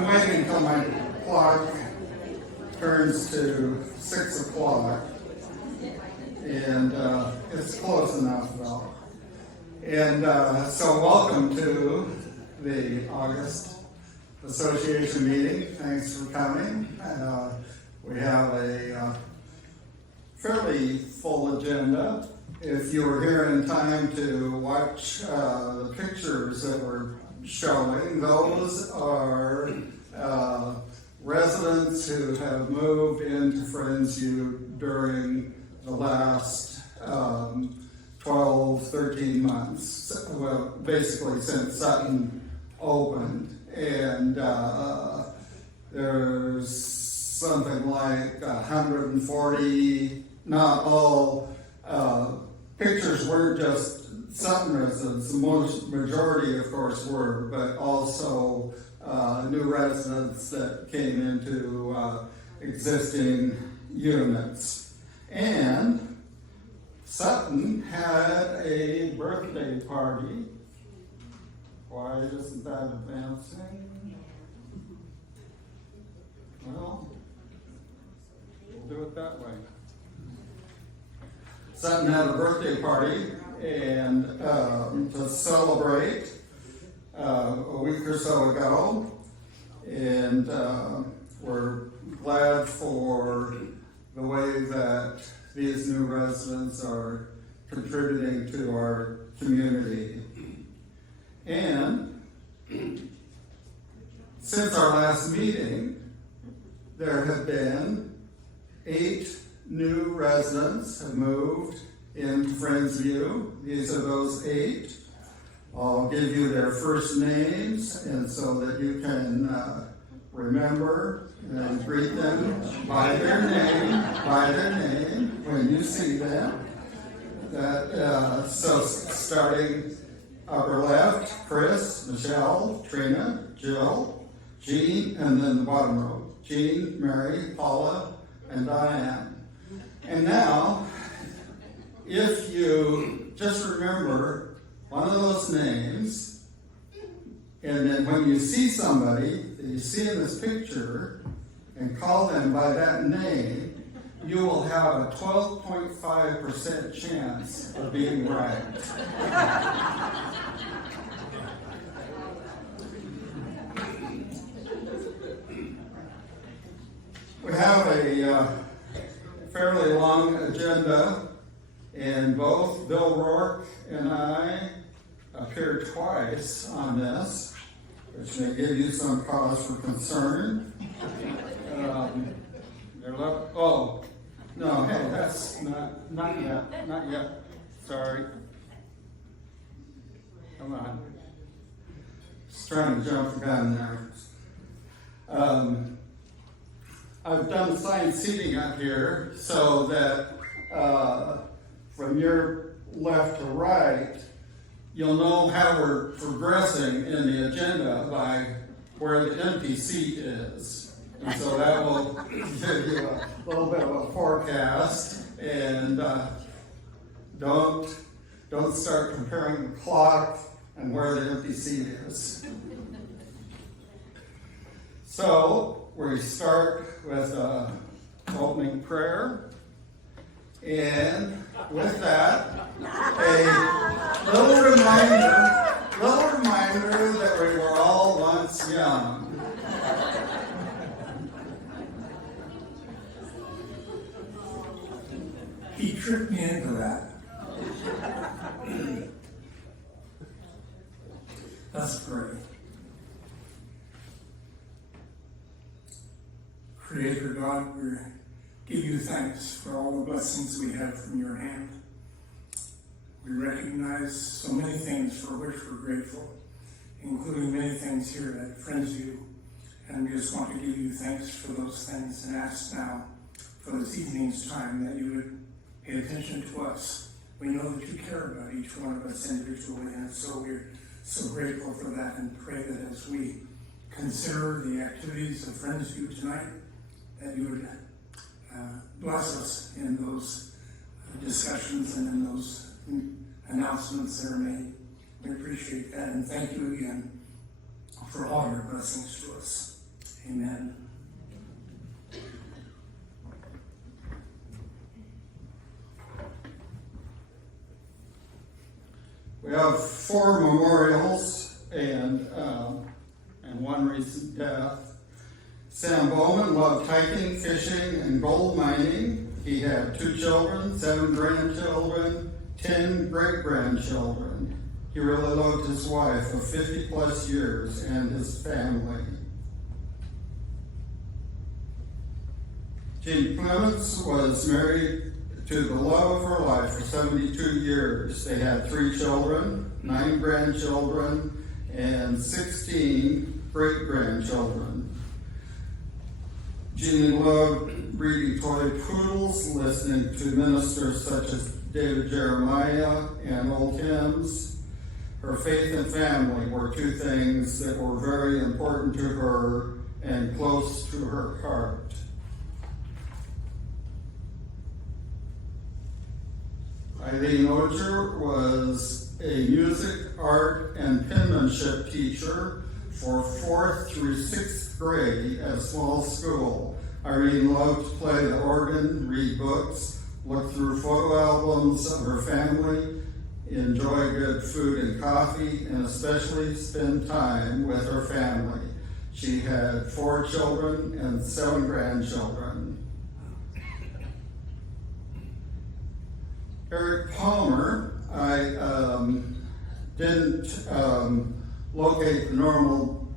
I'm waiting until my clock turns to 6 o'clock, and it's close enough though. And so welcome to the August Association meeting. Thanks for coming. We have a fairly full agenda. If you were here in time to watch the pictures that we're showing, those are residents who have moved into Friendsview during the last 12, 13 months, well, basically since Sutton opened. And there's something like 140, not all pictures weren't just Sutton residents, the majority of course were, but also new residents that came into existing units. And Sutton had a birthday party. Why isn't that advancing? Well, we'll do it that way. Sutton had a birthday party, and to celebrate a week or so ago, and we're glad for the way that these new residents are contributing to our community. And since our last meeting, there have been 8 new residents have moved into Friendsview. These are those 8. I'll give you their first names, and so that you can remember and greet them by their name when you see them. So starting upper left, Chris, Michelle, Trina, Jill, Jeanne, and then the bottom row, Jeanne, Mary, Paula, and Diane. And now, if you just remember one of those names, and then when you see somebody that you see in this picture and call them by that name, you will have a 12.5% chance of being right. We have a fairly long agenda, and both Bill Rourke and I appeared twice on this, which may give you some cause for concern. Oh, no, hey, that's not yet. Sorry. Come on. Just trying to jump the gun there. I've done assigned seating up here so that from your left to right, you'll know how we're progressing in the agenda by where the empty seat is. And so that will give you a little bit of a forecast, and don't start comparing the clock and where the empty seat is. So we start with an opening prayer, and with that, a little reminder that we were all once young. He tricked me into that. Let's pray. Creator God, we give you thanks for all the blessings we have from your hand. We recognize so many things for which we're grateful, including many things here at Friendsview. And we just want to give you thanks for those things and ask now for this evening's time that you would pay attention to us. We know that you care about each one of us individually, and so we're so grateful for that, and pray that as we consider the activities of Friendsview tonight, that you would bless us in those discussions and in those announcements that are made. We appreciate that, and thank you again for all your blessings to us. Amen. We have 4 memorials and one recent death. Sam Bowman loved hiking, fishing, and gold mining. He had 2 children, 7 grandchildren, 10 great-grandchildren. He really loved his wife of 50-plus years and his family. Jeanne Clemons was married to the love of her life for 72 years. They had 3 children, 9 grandchildren, and 16 great-grandchildren. Jeanne loved reading toy poodles, listening to ministers such as David Jaramillo and old hymns. Her faith and family were 2 things that were very important to her and close to her heart. Ilene Ogier was a music, art, and penmanship teacher for 4th through 6th grade at a small school. Irene loved to play the organ, read books, look through photo albums of her family, enjoy good food and coffee, and especially spend time with her family. She had 4 children and 7 grandchildren. Eric Palmer, I didn't locate the normal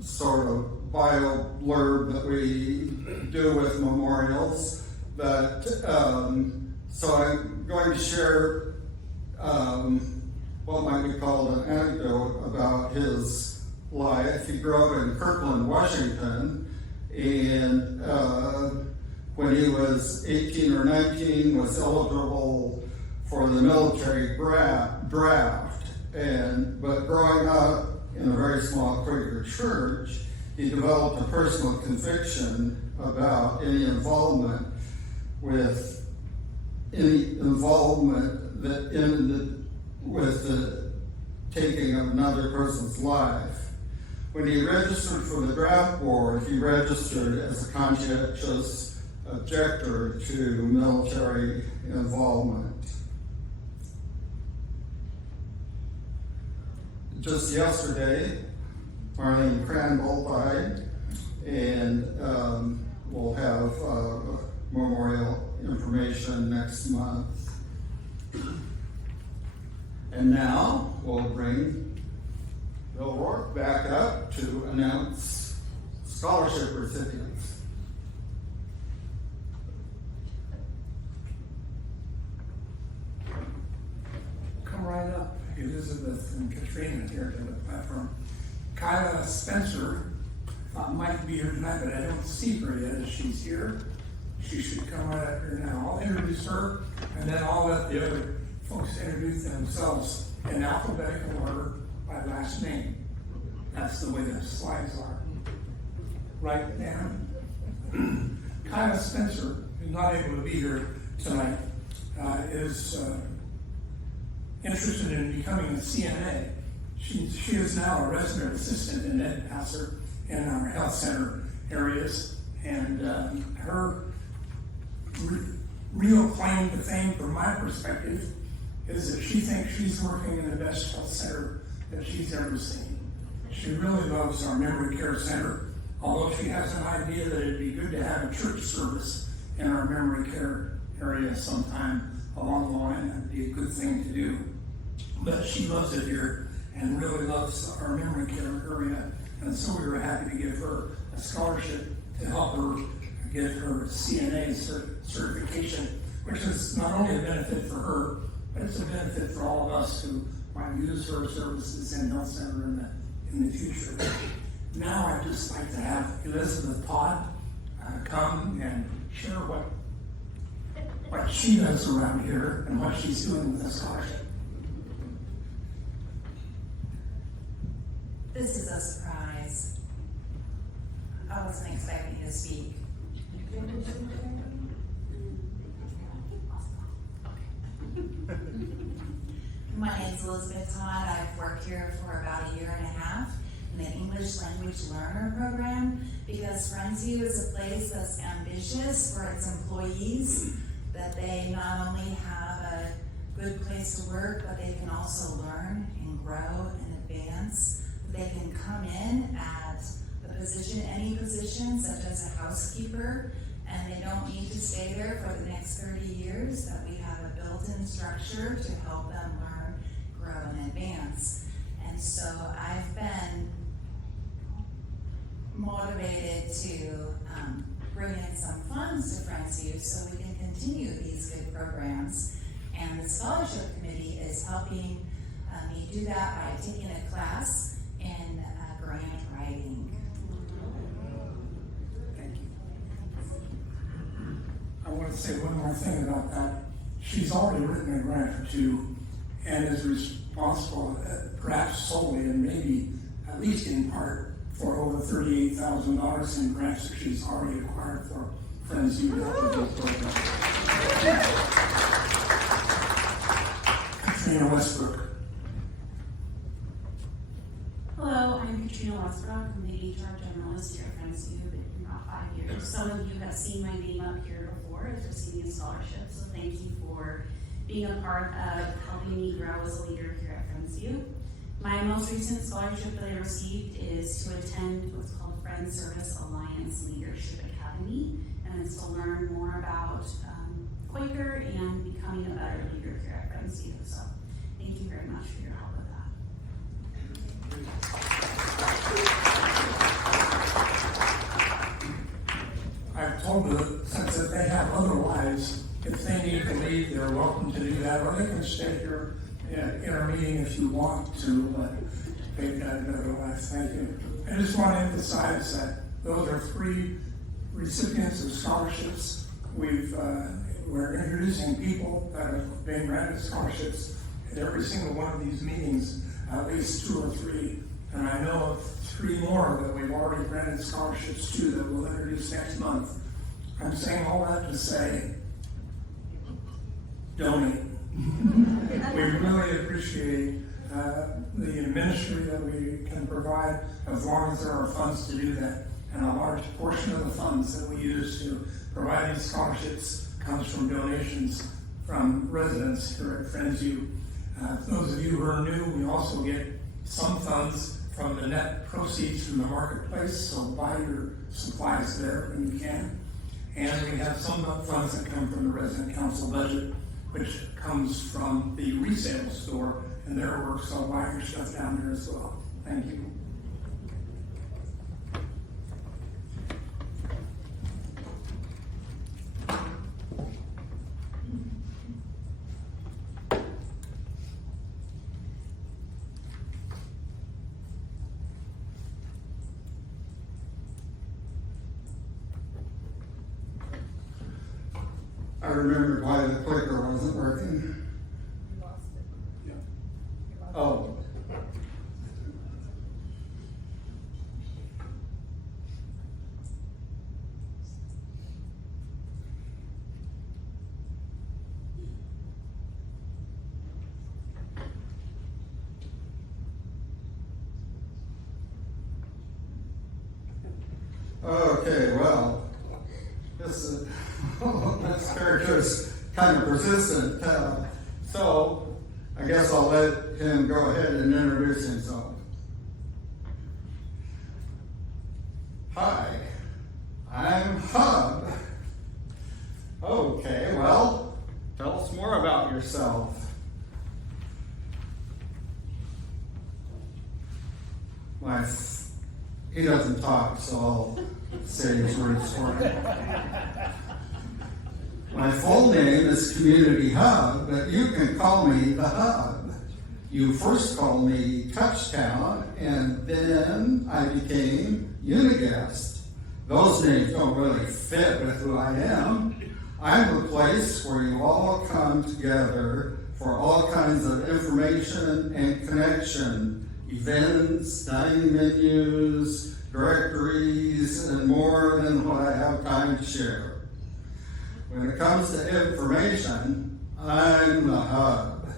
sort of bio blurb that we do with memorials, but so I'm going to share what might be called an anecdote about his life. He grew up in Kirkland, Washington, and when he was 18 or 19 was eligible for the military draft, but growing up in a very small Quaker church, he developed a personal conviction about any involvement that ended with the taking of another person's life. When he registered for the draft board, he registered as a conscientious objector to military involvement. Just yesterday, Marlene Crandall died, and we'll have memorial information next month. And now we'll bring Bill Rourke back up to announce scholarship recipients. Come right up, Elizabeth and Katrina here to the platform. Kyla Spencer might be here tonight, but I don't see her yet. If she's here, she should come right up here now. I'll introduce her, and then I'll let the other folks introduce themselves in alphabetical order by last name. That's the way the slides are. Right, Dan? Kyla Spencer, who's not able to be here tonight, is interested in becoming a CNA. She is now a resident assistant in Ed Hauser in our health center areas, and her real claim to fame, from my perspective, is that she thinks she's working in the best health center that she's ever seen. She really loves our memory care center, although she has an idea that it'd be good to have a church service in our memory care area sometime along the line. That'd be a good thing to do. But she loves it here and really loves our memory care area, and so we were happy to give her a scholarship to help her get her CNA certification, which is not only a benefit for her, but it's a benefit for all of us who might use her services in health center in the future. Now I'd just like to have Elizabeth Todd come and share what she does around here and what she's doing with the scholarship. This is a surprise. I wasn't expecting to speak. My name is Elizabeth Todd. I've worked here for about 1.5 years, in the English Language Learner Program, because Friendsview is a place that's ambitious for its employees, that they not only have a good place to work, but they can also learn and grow and advance. They can come in at the position, any position, such as a housekeeper, and they don't need to stay there for the next 30 years, that we have a built-in structure to help them learn, grow, and advance. And so I've been motivated to bring in some funds to Friendsview so we can continue these good programs. And the scholarship committee is helping me do that by taking a class in grant writing. Thank you. I want to say one more thing about that. She's already written a grant or two and is responsible, perhaps solely and maybe at least in part, for over $38,000 in grants that she's already acquired for Friendsview program. Katrina Westbrook. Hello, I'm Katrina Westbrook. I'm the HR generalist here at Friendsview. Been here about 5 years. Some of you have seen my name up here before as receiving a scholarship, so thank you for being a part of helping me grow as a leader here at Friendsview. My most recent scholarship that I received is to attend what's called Friends Service Alliance Leadership Academy, and it's to learn more about Quaker and becoming a better leader here at Friendsview. So thank you very much for your help with that. I've told the since that they have other lives, if they need to leave, they're welcome to do that, or they can stay here in our meeting if you want to, but they've got another life. Thank you. I just want to emphasize that those are 3 recipients of scholarships. We're introducing people that have been granted scholarships at every single one of these meetings, at least 2 or 3. And I know of 3 more that we've already granted scholarships to that we'll introduce next month. I'm saying all that to say, donate. We really appreciate the ministry that we can provide as long as there are funds to do that. And a large portion of the funds that we use to provide these scholarships comes from donations from residents here at Friendsview. Those of you who are new, we also get some funds from the net proceeds from the marketplace, so buy your supplies there when you can. And we have some funds that come from the resident council budget, which comes from the resale store and their work, so buy your stuff down there as well. Thank you. I remembered why the clicker wasn't working. You lost it. Yeah. You lost Oh. Okay, well, this character is kind of persistent. So I guess I'll let him go ahead and introduce himself. Hi, I'm Hub. Okay, well, tell us more about yourself. He doesn't talk, so I'll say his words for him. My full name is Community Hub, but you can call me the Hub. You first called me Touchtown, and then I became Uniguest. Those names don't really fit with who I am. I'm the place where you all come together for all kinds of information and connection. Events, dining menus, directories, and more than what I have time to share. When it comes to information, I'm the hub.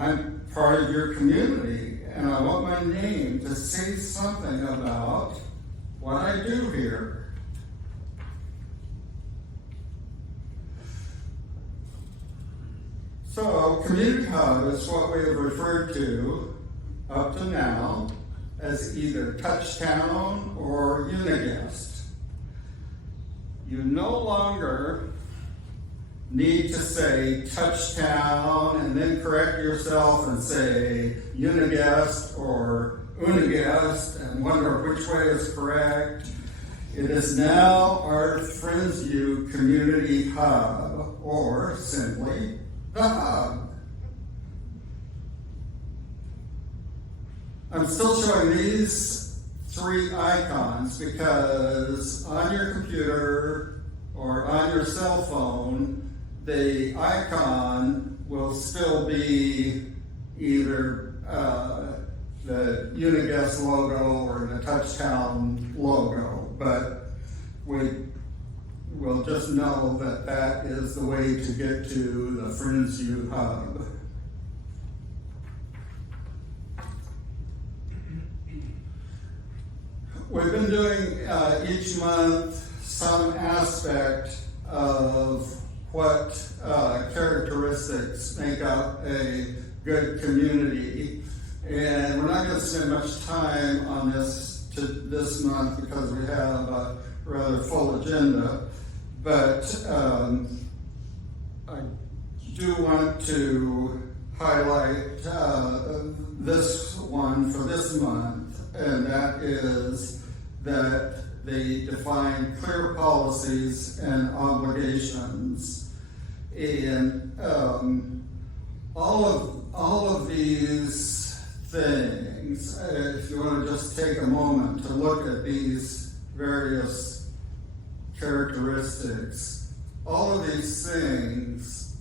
I'm part of your community, and I want my name to say something about what I do here. So, Community Hub is what we have referred to up to now as either Touchtown or Uniguest. You no longer need to say Touchtown and then correct yourself and say Uniguest or Uniguest and wonder which way is correct. It is now our Friendsview Community Hub, or simply the Hub. I'm still showing these three icons because on your computer or on your cell phone, the icon will still be either the Uniguest logo or the Touchtown logo, but we will just know that that is the way to get to the Friendsview Hub. We've been doing each month some aspect of what characteristics make up a good community. And we're not going to spend much time on this month because we have a rather full agenda. But I do want to highlight this one for this month, and that is that they define clear policies and obligations. And all of these things, if you want to just take a moment to look at these various characteristics, all of these things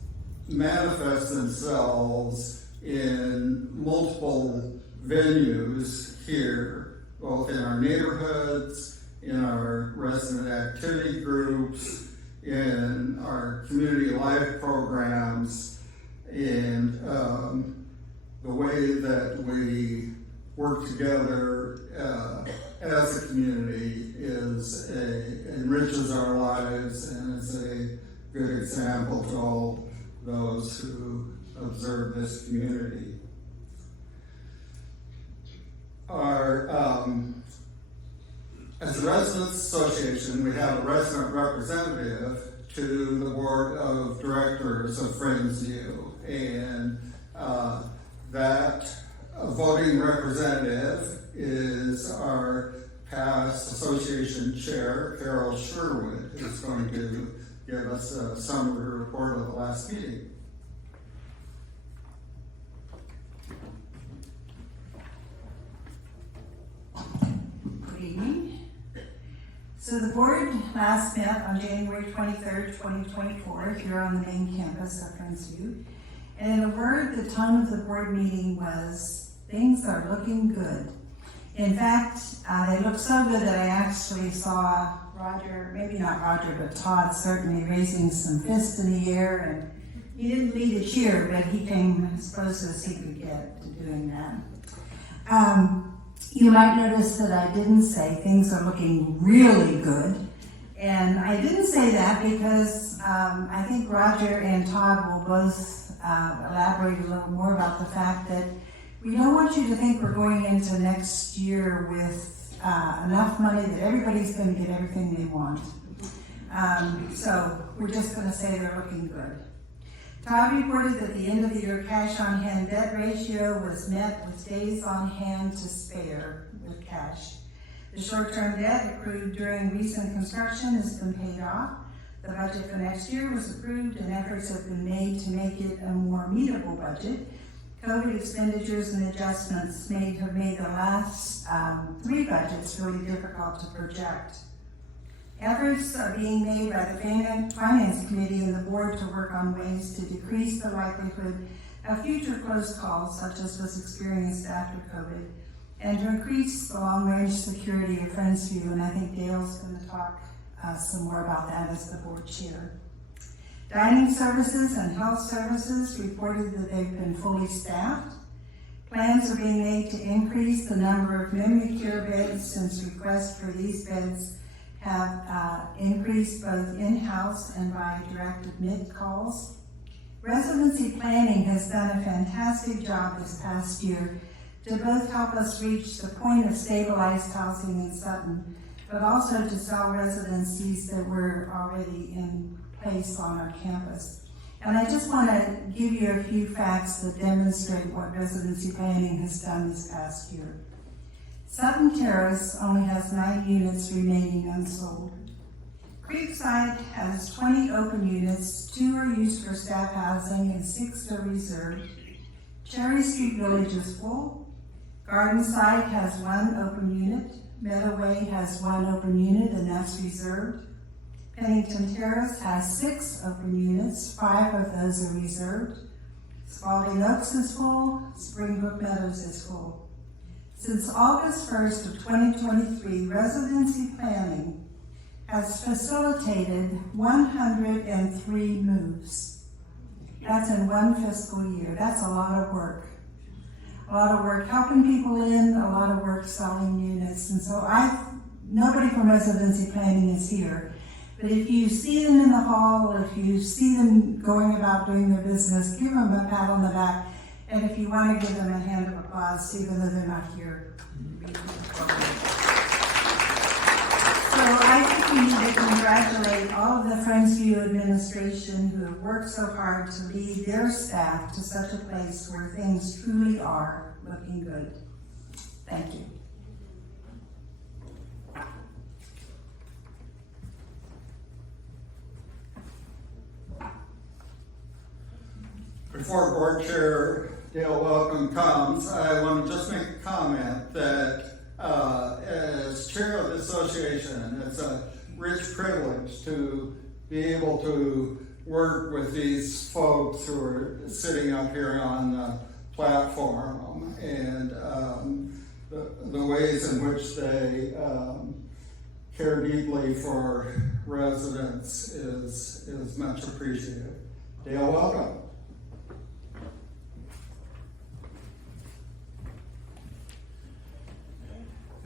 manifest themselves in multiple venues here, both in our neighborhoods, in our resident activity groups, in our community life programs, and the way that we work together as a community enriches our lives and is a good example to all those who observe this community. As a residents association, we have a resident representative to the board of directors of Friendsview, and that voting representative is our past association chair, Carol Sherwood, who's going to give us a summary report of the last meeting. Good evening. So the board last met on January 23rd, 2024, here on the main campus of Friendsview. And in a word, the tone of the board meeting was, things are looking good. In fact, they looked so good that I actually saw Roger, maybe not Roger, but Todd certainly raising some fists in the air. And he didn't lead a cheer, but he came as close as he could get to doing that. You might notice that I didn't say things are looking really good. And I didn't say that because I think Roger and Todd will both elaborate a little more about the fact that we don't want you to think we're going into next year with enough money that everybody's going to get everything they want. So we're just going to say they're looking good. Todd reported that the end of the year cash on hand debt ratio was met with days on hand to spare with cash. The short-term debt accrued during recent construction has been paid off. The budget for next year was approved and efforts have been made to make it a more meetable budget. COVID expenditures and adjustments have made the last 3 budgets really difficult to project. Efforts are being made by the Finance Committee and the board to work on ways to decrease the likelihood of future close calls, such as was experienced after COVID, and to increase the long-range security of Friendsview, and I think Dale's going to talk some more about that as the board chair. Dining services and health services reported that they've been fully staffed. Plans are being made to increase the number of memory care beds since requests for these beds have increased both in-house and by direct admit calls. Residency planning has done a fantastic job this past year to both help us reach the point of stabilized housing in Sutton, but also to sell residencies that were already in place on our campus. And I just want to give you a few facts that demonstrate what residency planning has done this past year. Sutton Terrace only has 9 units remaining unsold. Creekside has 20 open units, 2 are used for staff housing and 6 are reserved. Cherry Street Village is full. Gardenside has 1 open unit. Meadowway has 1 open unit and that's reserved. Pennington Terrace has 6 open units, 5 of those are reserved. Spalding Oaks is full, Springbrook Meadows is full. Since August 1st of 2023, residency planning has facilitated 103 moves. That's in 1 fiscal year. That's a lot of work. A lot of work helping people in, a lot of work selling units. And so nobody from residency planning is here. But if you see them in the hall, if you see them going about doing their business, give them a pat on the back. And if you want to give them a hand of applause, even though they're not here. So I think we need to congratulate all of the Friendsview administration who have worked so hard to lead their staff to such a place where things truly are looking good. Thank you. Before Board Chair Dale Welcome comes, I want to just make a comment that as chair of the association, it's a rich privilege to be able to work with these folks who are sitting up here on the platform and the ways in which they care deeply for residents is much appreciated. Dale, welcome.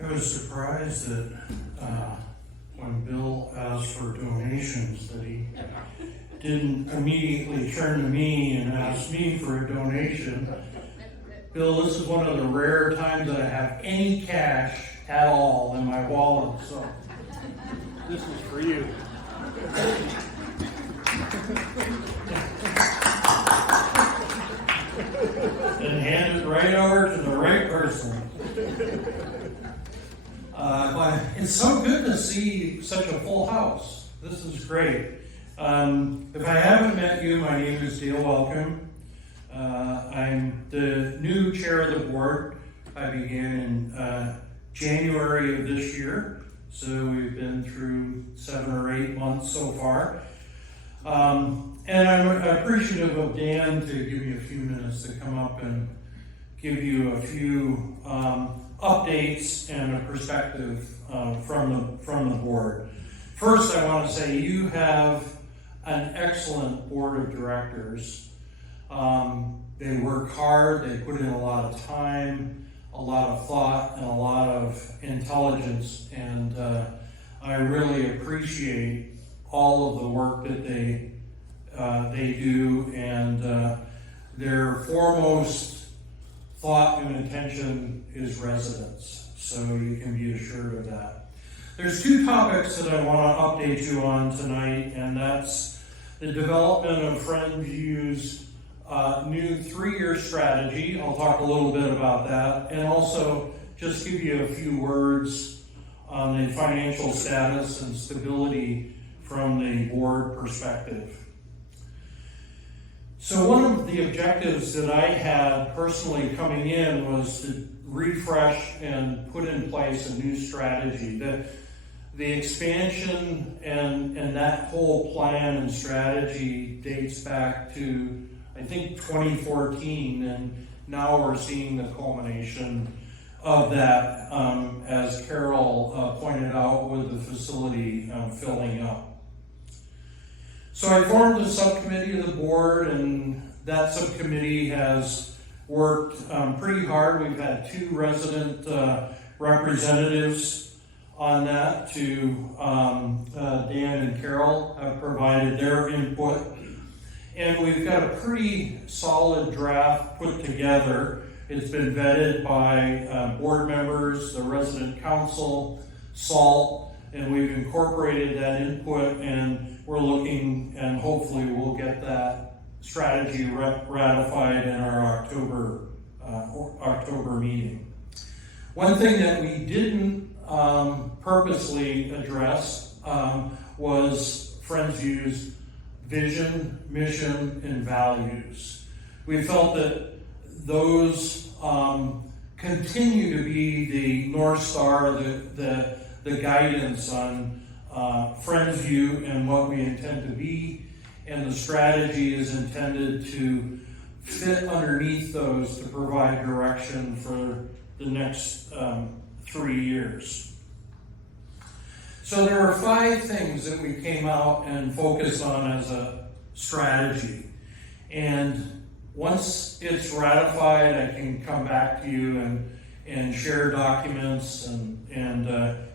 I was surprised that when Bill asked for donations that he didn't immediately turn to me and ask me for a donation. Bill, this is one of the rare times that I have any cash at all in my wallet, so this is for you. And hand it right over to the right person. But it's so good to see such a full house. This is great. If I haven't met you, my name is Dale Welcome. I'm the new chair of the board. I began in January of this year, so we've been through 7 or 8 months so far. And I'm appreciative of Dan to give me a few minutes to come up and give you a few updates and a perspective from the board. First, I want to say you have an excellent board of directors. They work hard, they put in a lot of time, a lot of thought, and a lot of intelligence, and I really appreciate all of the work that they do, and their foremost thought and intention is residents, so you can be assured of that. There's 2 topics that I want to update you on tonight, and that's the development of Friendview's new 3-year strategy. I'll talk a little bit about that, and also just give you a few words on the financial status and stability from the board perspective. So one of the objectives that I had personally coming in was to refresh and put in place a new strategy. The expansion and that whole plan and strategy dates back to, I think, 2014, and now we're seeing the culmination of that, as Carol pointed out, with the facility filling up. So I formed a subcommittee of the board, and that subcommittee has worked pretty hard. We've had 2 resident representatives on that. Dan and Carol have provided their input. And we've got a pretty solid draft put together. It's been vetted by board members, the resident council, SALT, and we've incorporated that input, and we're looking, and hopefully we'll get that strategy ratified in our October meeting. One thing that we didn't purposely address was Friendsview's vision, mission, and values. We felt that those continue to be the North Star, the guidance on Friendsview and what we intend to be, and the strategy is intended to fit underneath those to provide direction for the next 3 years. So there are 5 things that we came out and focused on as a strategy. And once it's ratified, I can come back to you and share documents, and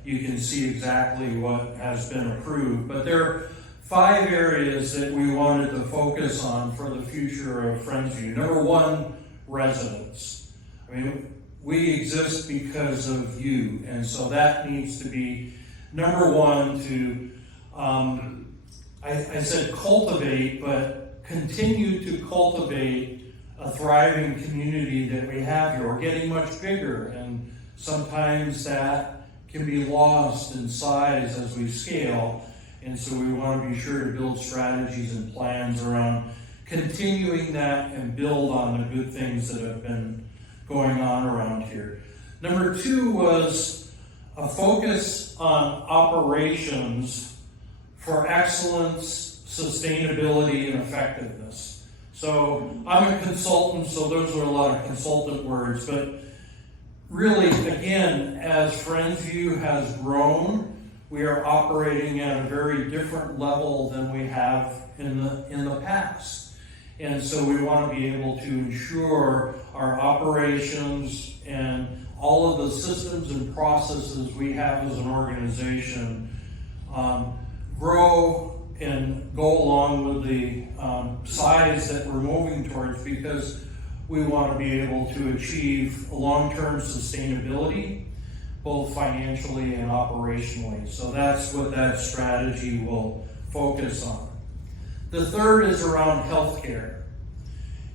you can see exactly what has been approved. But there are 5 areas that we wanted to focus on for the future of Friendsview. Number 1, residents. I mean, we exist because of you, and so that needs to be number 1 to, I said cultivate, but continue to cultivate a thriving community that we have here. We're getting much bigger, and sometimes that can be lost in size as we scale, and so we want to be sure to build strategies and plans around continuing that and build on the good things that have been going on around here. Number 2 was a focus on operations for excellence, sustainability, and effectiveness. So I'm a consultant, so those are a lot of consultant words, but really, again, as Friendsview has grown, we are operating at a very different level than we have in the past. And so we want to be able to ensure our operations and all of the systems and processes we have as an organization grow and go along with the size that we're moving towards, because we want to be able to achieve long-term sustainability, both financially and operationally. So that's what that strategy will focus on. The third is around healthcare.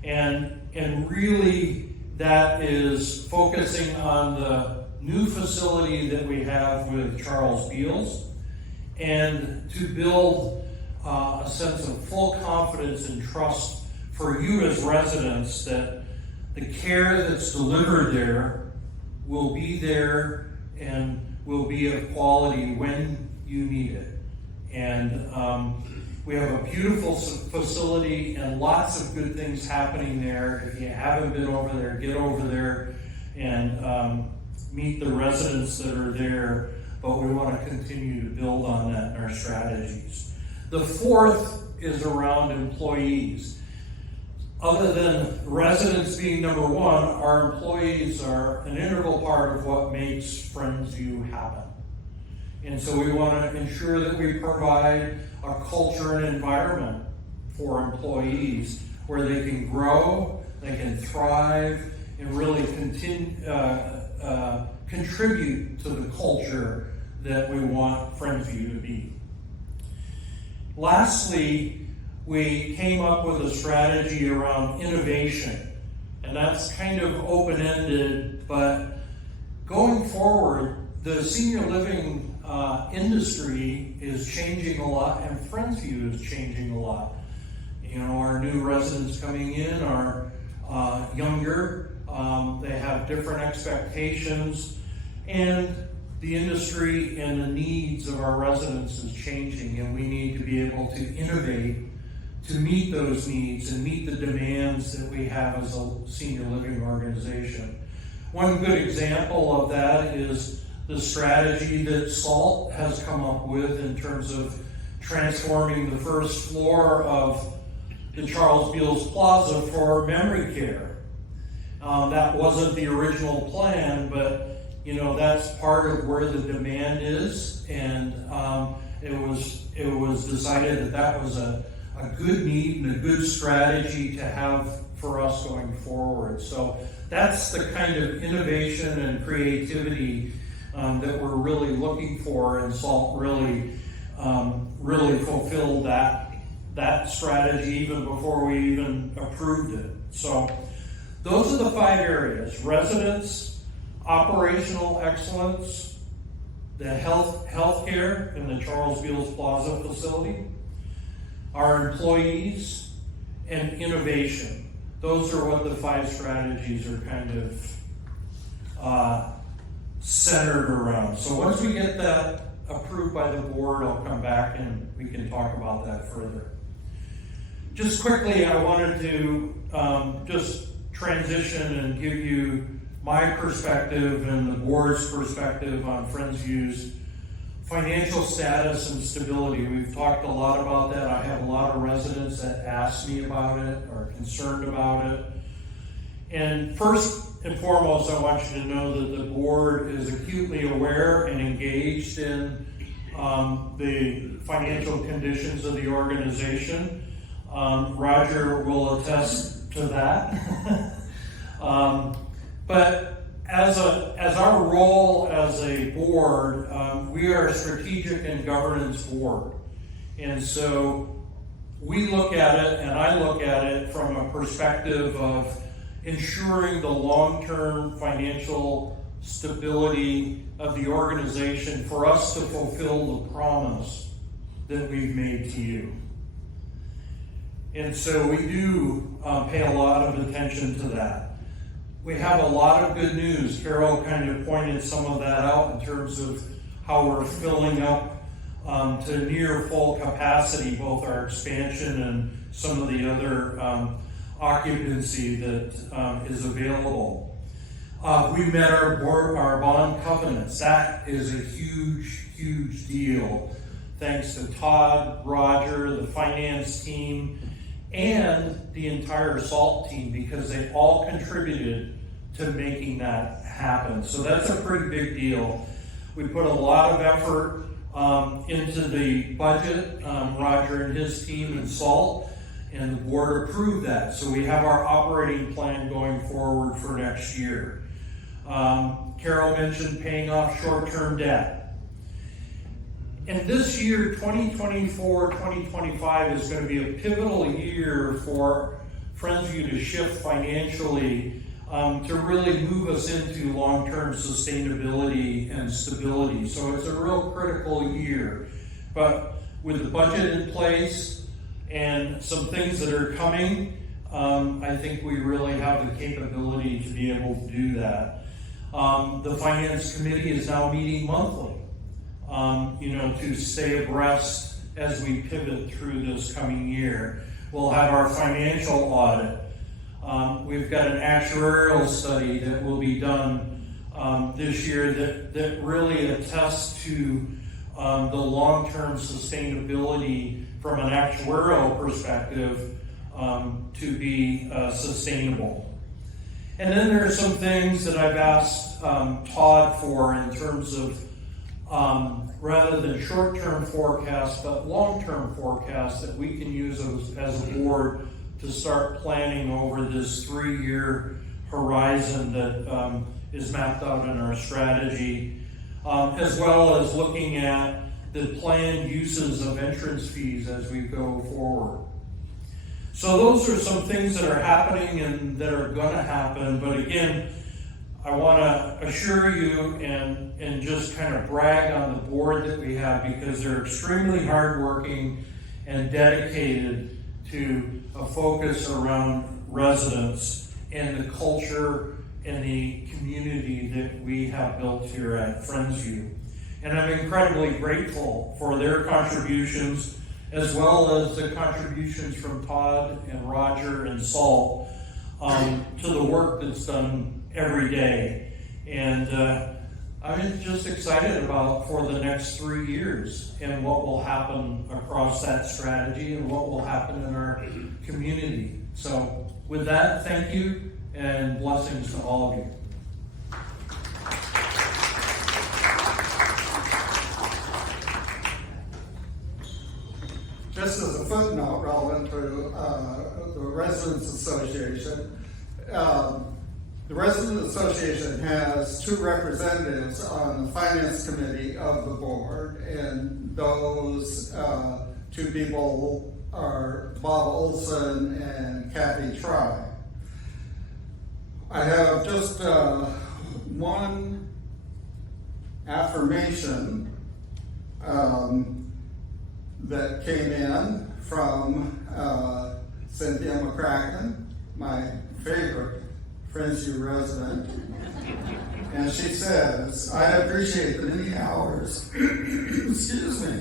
And really that is focusing on the new facility that we have with Charles Beals, and to build a sense of full confidence and trust for you as residents that the care that's delivered there will be there and will be of quality when you need it. And we have a beautiful facility and lots of good things happening there. If you haven't been over there, get over there and meet the residents that are there. But we want to continue to build on that in our strategies. The fourth is around employees. Other than residents being number one, our employees are an integral part of what makes Friendsview happen. And so we want to ensure that we provide a culture and environment for employees where they can grow, they can thrive, and really contribute to the culture that we want Friendsview to be. Lastly, we came up with a strategy around innovation, and that's kind of open-ended, but going forward, the senior living industry is changing a lot, and Friendsview is changing a lot. You know, our new residents coming in are younger, they have different expectations, and the industry and the needs of our residents is changing, and we need to be able to innovate to meet those needs and meet the demands that we have as a senior living organization. One good example of that is the strategy that SALT has come up with in terms of transforming the first floor of the Charles Beals Plaza for memory care. That wasn't the original plan, but that's part of where the demand is, and it was decided that was a good need and a good strategy to have for us going forward. So that's the kind of innovation and creativity that we're really looking for, and SALT really fulfilled that strategy even before we even approved it. So those are the 5 areas: residents, operational excellence, the healthcare in the Charles Beals Plaza facility, our employees, and innovation. Those are what the 5 strategies are kind of centered around. So once we get that approved by the board, I'll come back and we can talk about that further. Just quickly, I wanted to just transition and give you my perspective and the board's perspective on Friendsview's financial status and stability. We've talked a lot about that. I have a lot of residents that ask me about it or are concerned about it. And first and foremost, I want you to know that the board is acutely aware and engaged in the financial conditions of the organization. Roger will attest to that. But as our role as a board, we are a strategic and governance board. And so we look at it, and I look at it from a perspective of ensuring the long-term financial stability of the organization for us to fulfill the promise that we've made to you. And so we do pay a lot of attention to that. We have a lot of good news. Carol kind of pointed some of that out in terms of how we're filling up to near full capacity, both our expansion and some of the other occupancy that is available. We met our bond covenants. That is a huge deal. Thanks to Todd, Roger, the finance team, and the entire SALT team, because they all contributed to making that happen. So that's a pretty big deal. We put a lot of effort into the budget, Roger and his team and SALT, and the board approved that. So we have our operating plan going forward for next year. Carol mentioned paying off short-term debt. And this year, 2024-2025, is going to be a pivotal year for Friendsview to shift financially to really move us into long-term sustainability and stability. So it's a real critical year. But with the budget in place and some things that are coming, I think we really have the capability to be able to do that. The Finance Committee is now meeting monthly, to stay abreast as we pivot through this coming year. We'll have our financial audit. We've got an actuarial study that will be done this year that really attests to the long-term sustainability from an actuarial perspective to be sustainable. And then there are some things that I've asked Todd for in terms of rather than short-term forecasts, but long-term forecasts that we can use as a board to start planning over this 3-year horizon that is mapped out in our strategy, as well as looking at the planned uses of entrance fees as we go forward. So those are some things that are happening and that are going to happen. But again, I want to assure you and just kind of brag on the board that we have, because they're extremely hardworking and dedicated to a focus around residents and the culture and the community that we have built here at Friendsview. And I'm incredibly grateful for their contributions, as well as the contributions from Todd and Roger and SALT to the work that's done every day. And I'm just excited about for the next 3 years and what will happen across that strategy and what will happen in our community. So with that, thank you and blessings to all of you. Just as a footnote relevant to the Residents Association, the Residents Association has 2 representatives on the Finance Committee of the board, and those 2 people are Bob Olson and Kathy Try. I have just one affirmation that came in from Cynthia McCracken, my favorite Friendsview resident. And she says, I appreciate the many hours, excuse me,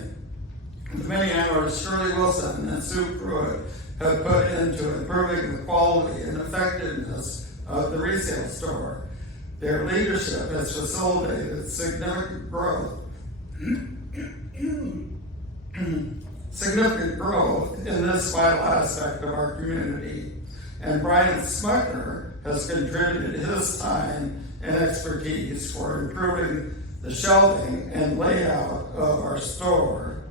the many hours Shirley Wilson and Sue Pruitt have put into improving the quality and effectiveness of the resale store. Their leadership has facilitated significant growth in this vital aspect of our community. And Brian Smucker has contributed his time and expertise for improving the shelving and layout of our store.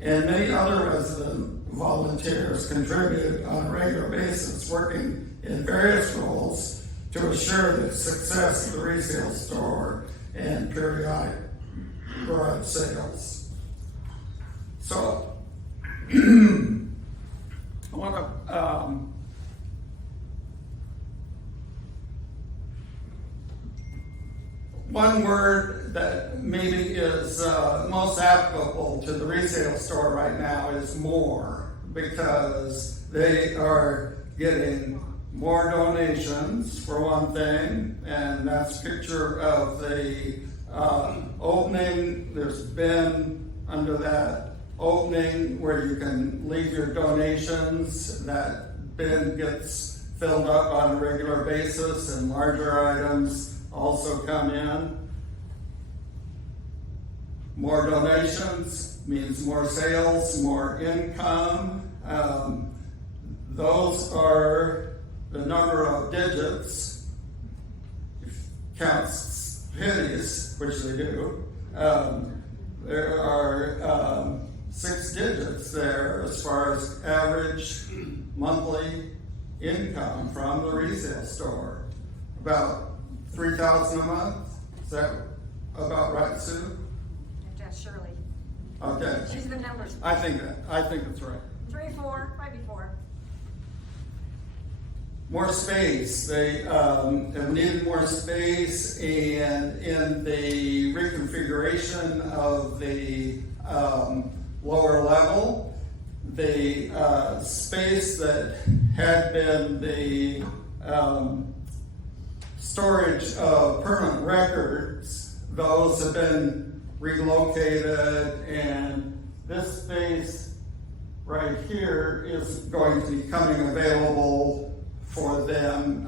And many other resident volunteers contribute on a regular basis, working in various roles to assure the success of the resale store and periodic garage sales. So, I want to one word that maybe is most applicable to the resale store right now is more, because they are getting more donations for one thing, and that's a picture of the opening. There's been under that opening where you can leave your donations. That bin gets filled up on a regular basis, and larger items also come in. More donations means more sales, more income. Those are the number of digits, counts pennies, which they do. There are 6 digits there as far as average monthly income from the resale store. About $3,000 a month. Is that about right, Sue? Shirley. Okay. She's the numbers. I think it's right. 3, 4, might be 4. More space. They have needed more space, and in the reconfiguration of the lower level, the space that had been the storage of permanent records, those have been relocated, and this space right here is going to be coming available for them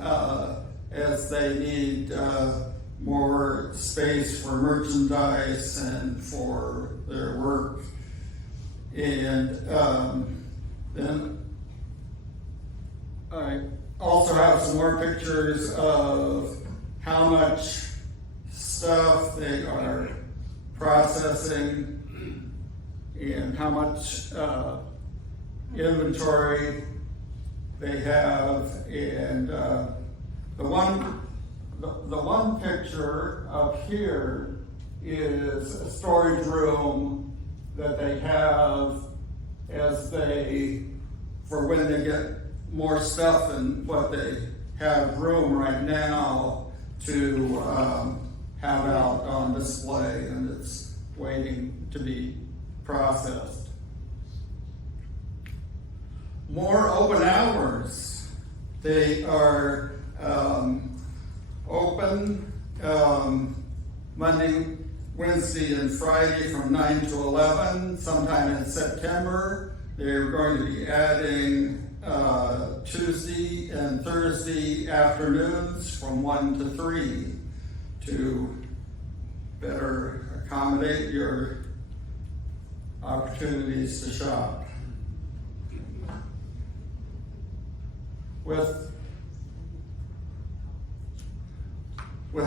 as they need more space for merchandise and for their work. And then I also have some more pictures of how much stuff they are processing and how much inventory they have. And the one picture up here is a storage room that they have for when they get more stuff than what they have room right now to have out on display, and it's waiting to be processed. More open hours. They are open Monday, Wednesday, and Friday from 9 to 11. Sometime in September, they're going to be adding Tuesday and Thursday afternoons from 1 to 3 to better accommodate your opportunities to shop. With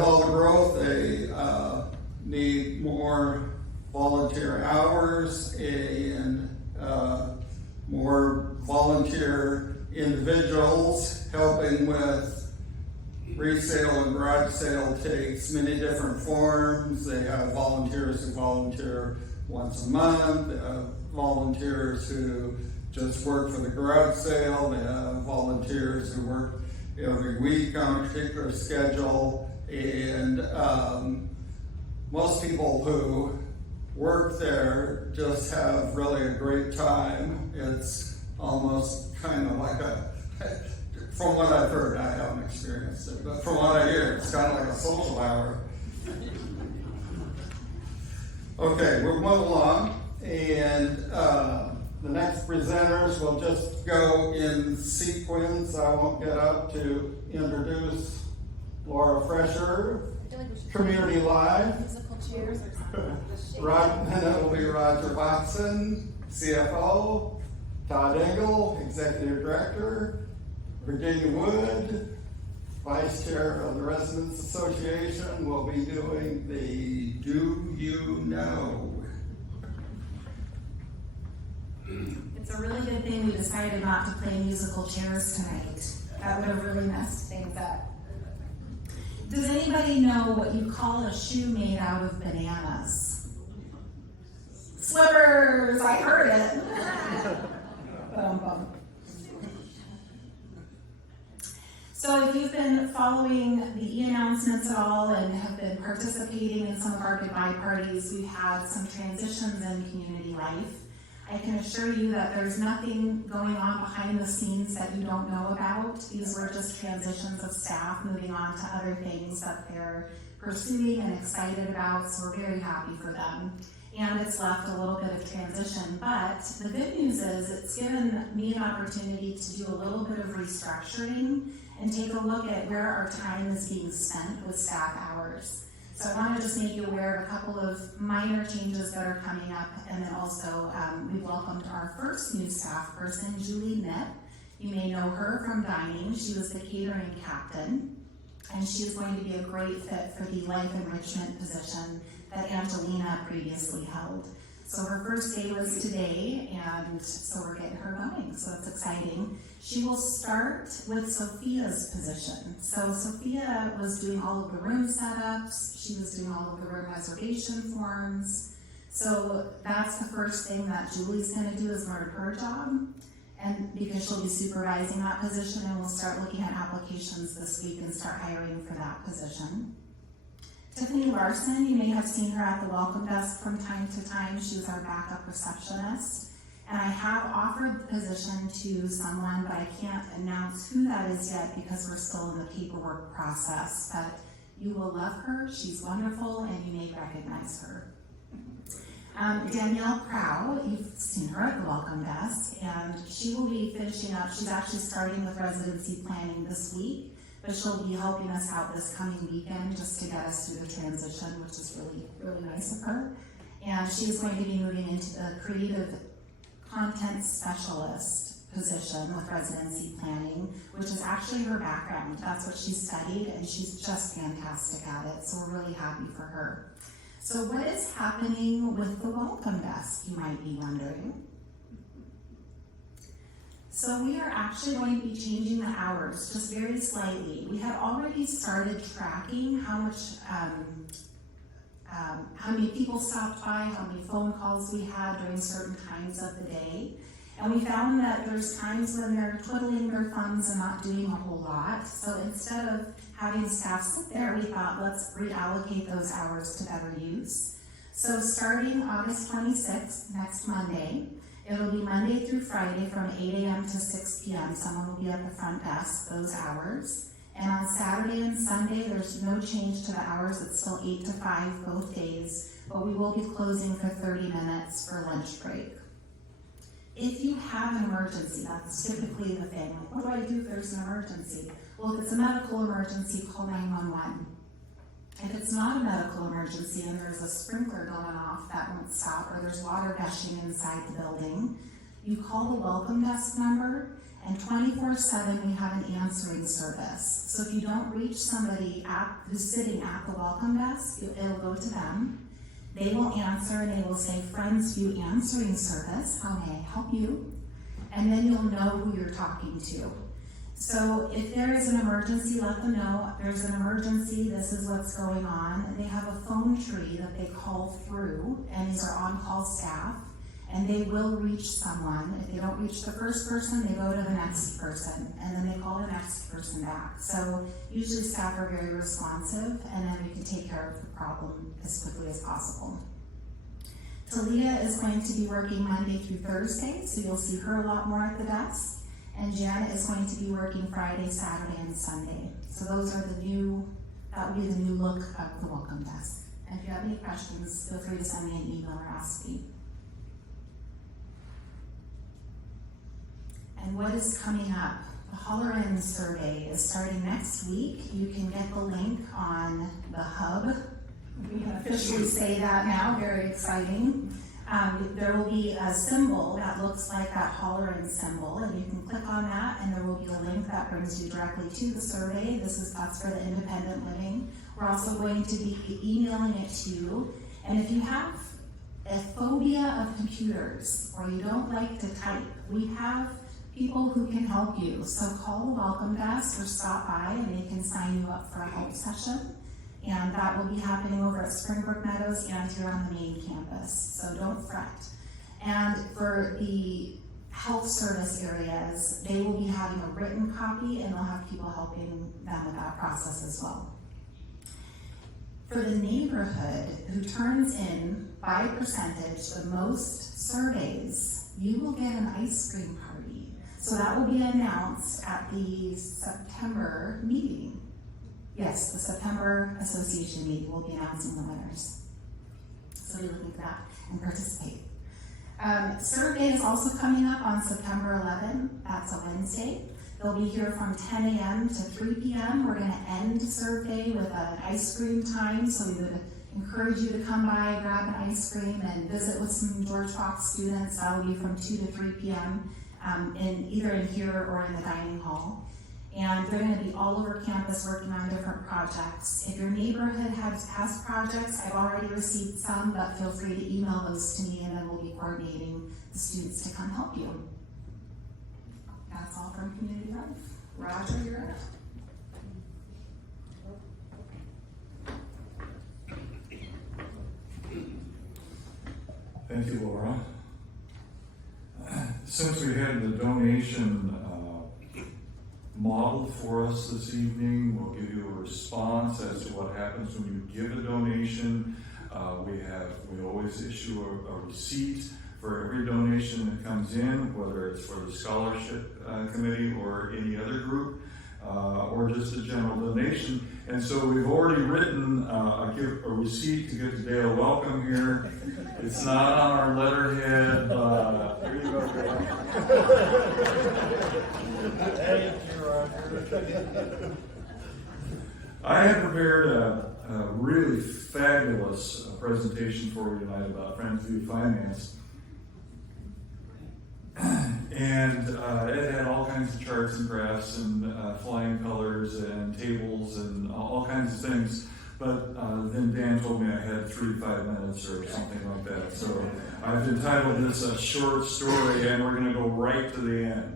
all the growth, they need more volunteer hours and more volunteer individuals. Helping with resale and garage sale takes many different forms. They have volunteers who volunteer once a month. They have volunteers who just work for the garage sale. They have volunteers who work every week on a particular schedule. And most people who work there just have really a great time. It's almost kind of like from what I've heard, I haven't experienced it, but from what I hear, it's kind of like a social hour. Okay, we'll move along, and the next presenters will just go in sequence. I won't get up to introduce Lora Froescher, Community Live. Musical chairs or something. And it will be Roger Watson, CFO, Todd Engle, Executive Director, Virginia Wood, Vice Chair of the Residents Association, will be doing the Do You Know? It's a really good thing we decided not to play musical chairs tonight. That would have really messed things up. Does anybody know what you call a shoe made out of bananas? Slippers! I heard it. Bum. So if you've been following the e-announcements at all and have been participating in some of our goodbye parties, we've had some transitions in community life. I can assure you that there's nothing going on behind the scenes that you don't know about. These were just transitions of staff moving on to other things that they're pursuing and excited about, so we're very happy for them. And it's left a little bit of transition, but the good news is it's given me an opportunity to do a little bit of restructuring and take a look at where our time is being spent with staff hours. So I want to just make you aware of a couple of minor changes that are coming up, and then also we welcomed our first new staff person, Julie Mitt. You may know her from dining. She was the catering captain, and she is going to be a great fit for the life enrichment position that Angelina previously held. So her first day was today, and so we're getting her going, so that's exciting. She will start with Sophia's position. So Sophia was doing all of the room setups, she was doing all of the room reservation forms. So that's the first thing that Julie's gonna do is learn her job, and because she'll be supervising that position, and we'll start looking at applications this week and start hiring for that position. Tiffany Larson, you may have seen her at the welcome desk from time to time. She was our backup receptionist. And I have offered the position to someone, but I can't announce who that is yet because we're still in the paperwork process. But you will love her. She's wonderful, and you may recognize her. Danielle Prow, you've seen her at the welcome desk, and she will be finishing up. She's actually starting with residency planning this week. But she'll be helping us out this coming weekend just to get us through the transition, which is really, really nice of her. And she's going to be moving into the creative content specialist position with residency planning, which is actually her background. That's what she studied, and she's just fantastic at it. So we're really happy for her. So what is happening with the welcome desk, you might be wondering? So we are actually going to be changing the hours just very slightly. We had already started tracking how many people stopped by, how many phone calls we had during certain times of the day. And we found that there's times when they're twiddling their thumbs and not doing a whole lot. So instead of having staff sit there, we thought let's reallocate those hours to better use. So starting August 26th, next Monday, it'll be Monday through Friday from 8 a.m. to 6 p.m. Someone will be at the front desk those hours. And on Saturday and Sunday, there's no change to the hours. It's still 8 to 5 both days, but we will be closing for 30 minutes for lunch break. If you have an emergency, that's typically the thing. Like, what do I do if there's an emergency? Well, if it's a medical emergency, call 911. If it's it's not a medical emergency and there's a sprinkler going off that won't stop, or there's water gushing inside the building, you call the welcome desk number, and 24/7 we have an answering service. So if you don't reach somebody who's sitting at the welcome desk, it'll go to them. They will answer and they will say, Friendsview answering service, how may I help you? And then you'll know who you're talking to. So if there is an emergency, let them know there's an emergency, this is what's going on. They have a phone tree that they call through, and these are on-call staff, and they will reach someone. If they don't reach the first person, they go to the next person, and then they call the next person back. So usually staff are very responsive, and then we can take care of the problem as quickly as possible. Talia is going to be working Monday through Thursday, so you'll see her a lot more at the desk. And Jeanne is going to be working Friday, Saturday, and Sunday. So those are that would be the new look of the welcome desk. And if you have any questions, feel free to send me an email or ask me. And what is coming up? The Holler-In survey is starting next week. You can get the link on the hub. We can officially say that now, very exciting. There will be a symbol that looks like that Holler-In symbol, and you can click on that, and there will be a link that brings you directly to the survey. That's for the independent living. We're also going to be emailing it to you. And if you have a phobia of computers, or you don't like to type, we have people who can help you. So call the welcome desk or stop by, and they can sign you up for a help session. And that will be happening over at Springbrook Meadows and here on the main campus, so don't fret. And for the health service areas, they will be having a written copy, and they'll have people helping them with that process as well. For the neighborhood who turns in, by percentage, the most surveys, you will get an ice cream party. So that will be announced at the September meeting. Yes, the September Association meeting will be announcing the winners. So we look into that and participate. Survey is also coming up on September 11th. That's a Wednesday. They'll be here from 10 a.m. to 3 p.m. We're going to end survey with an ice cream time. So we would encourage you to come by, grab an ice cream, and visit with some George Fox students. That will be from 2 to 3 p.m. Either in here or in the dining hall. And they're going to be all over campus working on different projects. If your neighborhood has projects, I've already received some, but feel free to email those to me, and then we'll be coordinating the students to come help you. That's all from Community Life. Roger, you're up. Thank you, Lora. Since we had the donation model for us this evening, we'll give you a response as to what happens when you give a donation. We always issue a receipt for every donation that comes in, whether it's for the scholarship committee or any other group, or just a general donation. And so we've already written a receipt to give to Dale Welcome here. It's not on our letterhead. Here you go, Dale. Thank you, Roger. I have prepared a really fabulous presentation for you tonight about Friendsview Finance. And it had all kinds of charts and graphs and flying colors and tables and all kinds of things. But then Dan told me I had 3 to 5 minutes or something like that. So I've entitled this a short story, and we're going to go right to the end.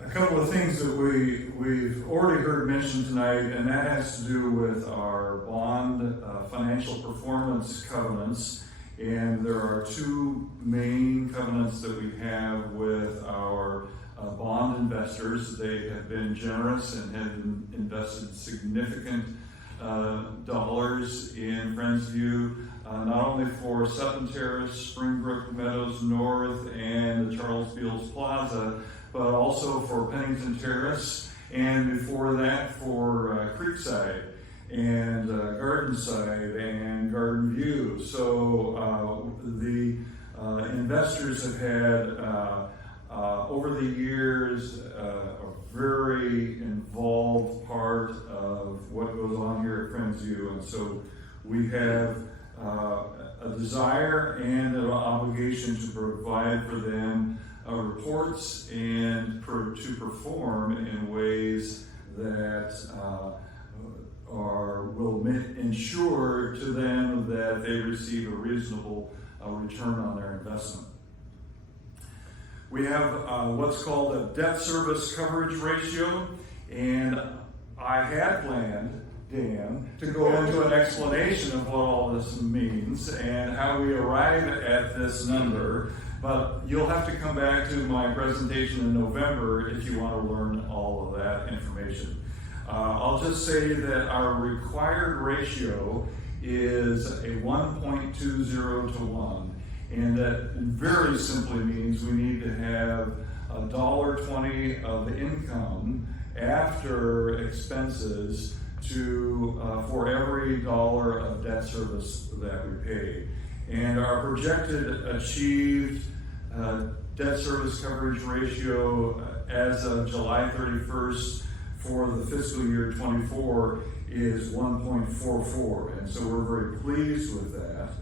A couple of things that we've already heard mentioned tonight, and that has to do with our bond financial performance covenants. And there are 2 main covenants that we have with our bond investors. They have been generous and have invested significant dollars in Friendsview, not only for Sutton Terrace, Springbrook Meadows North, and the Charles Beals Plaza, but also for Pennington Terrace, and before that for Creekside and Gardenside and Garden View. So the investors have had over the years a very involved part And so we have a desire and an obligation to provide for them reports and to perform in ways that will ensure to them that they receive a reasonable return on their investment. We have what's called a debt service coverage ratio, and I had planned, Dan, to go into an explanation of what all this means and how we arrive at this number, but you'll have to come back to my presentation in November if you want to learn all of that information. I'll just say that our required ratio is a 1.20 to 1, and that very simply means we need to have $1.20 of income after expenses for every dollar of debt service that we pay. And our projected achieved debt service coverage ratio as of July 31st for the fiscal year 24 is 1.44, and so we're very pleased with that.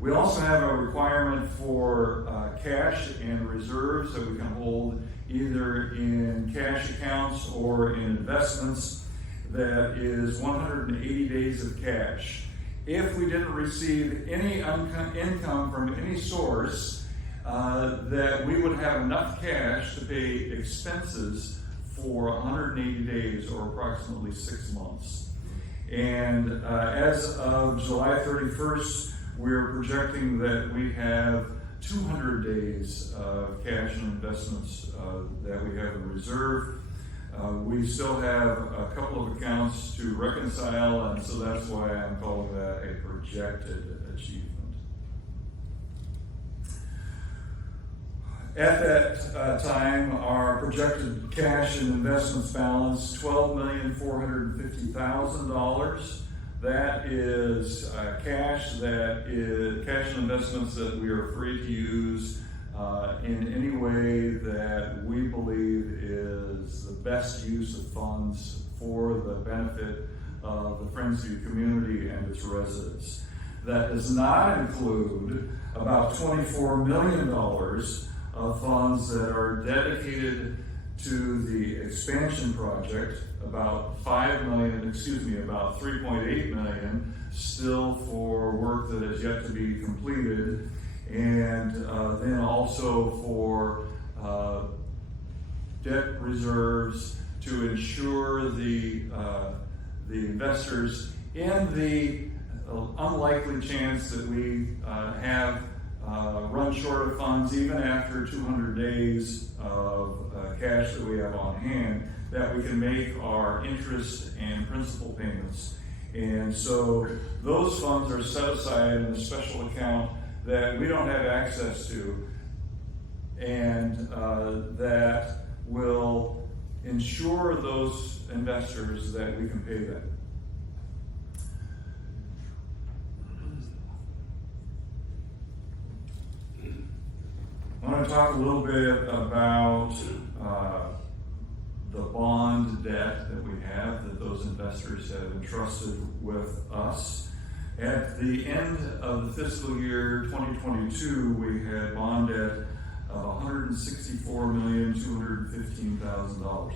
We also have a requirement for cash and reserves that we can hold either in cash accounts or in investments. That is 180 days of cash. If we didn't receive any income from any source, that we would have enough cash to pay expenses for 180 days, or approximately 6 months. And as of July 31st, we're projecting that we have 200 days of cash and investments that we have in reserve. We still have a couple of accounts to reconcile, and so that's why I'm calling that a projected achievement. At that time, our projected cash and investments balance $12,450,000. That is cash and investments that we are free to use in any way that we believe is the best use of funds for the benefit of the Friendsview community and its residents. That does not include about $24 million of funds that are dedicated to the expansion project, about about 3.8 million still for work that is yet to be completed, and then also for debt reserves to ensure the investors, in the unlikely chance that we have run short of funds even after 200 days of cash that we have on hand, that we can make our interest and principal payments. And so those funds are set aside in a special account that we don't have access to, and that will ensure those investors that we can pay them. I want to talk a little bit about the bond debt that we have, that those investors have entrusted with us. At the end of the fiscal year 2022, we had bond debt of $164,215,000.